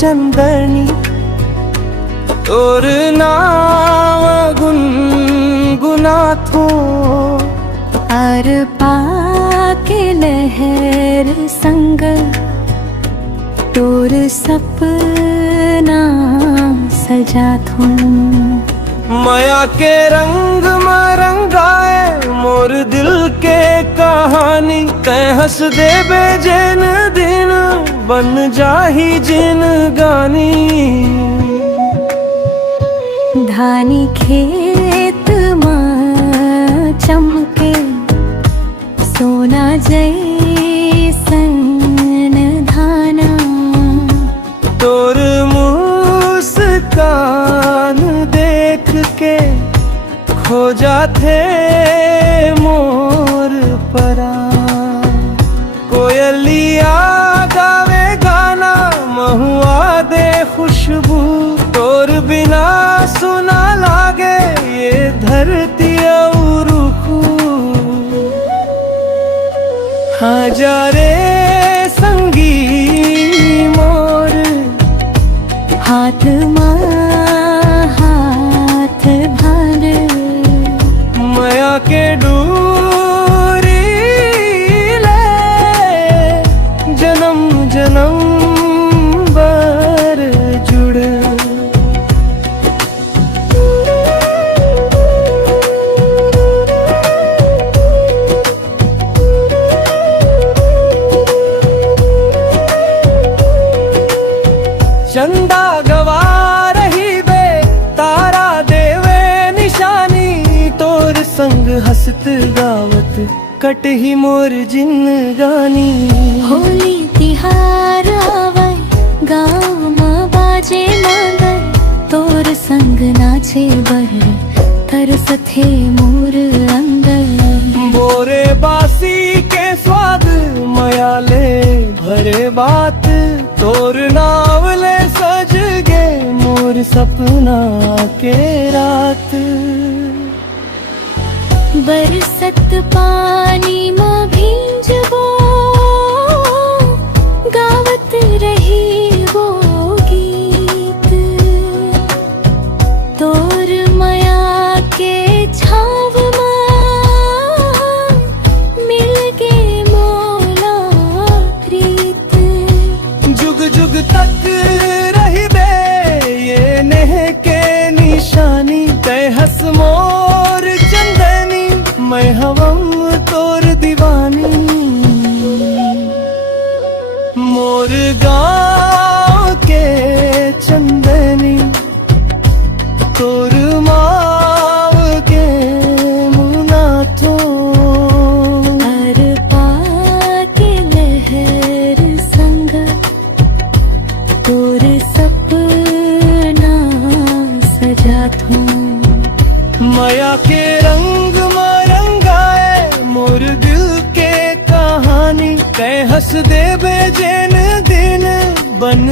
चंदनी तोर नाम गुनगुना थो आर पाके लहर संग तोर सपना सजा थो माया के रंग में रंगाए मोर दिल के कहानी तै हंस दे बेजन दिन बन जाही जिन गानी धानी खेत में चमके सोना जैसन धाना तोर मुस्कान देख के खो जाते मोर परा कोयलिया गावे गाना महुआ दे खुशबू तोर बिना सुना लागे ये धरती और हजारे संगी मोर हाथ हाथ भर माया के डोरी ले जन्म जन्म भर जुड़ चंदा गवा रही बे तारा देवे निशानी तोर संग हंसत गावत कट ही मोर जिन गानी होली तिहार आवे गाँव में बाजे मगर तोर संग नाचे बहर तरसथे मोर अंदर बोरे बासी के स्वाद मयाले भरे बात तोर नावले सज गे मोर सपना के रात बरसत पानी में भींजबो गावत रही वो गीत तोर माया के छाव में मिल गे मोला प्रीत जुग जुग तक रही बे ये नेह के निशानी तय हंस मोर चंदनी मैं हवम तोर दीवानी मोर गाँव के चंदनी तोर माव के मुना थो हर पाके लहर संग तोर सपना सजा थो माया के रंग में रंगाए मोर दिल के कहानी तै हंस दे बेजन दिन बन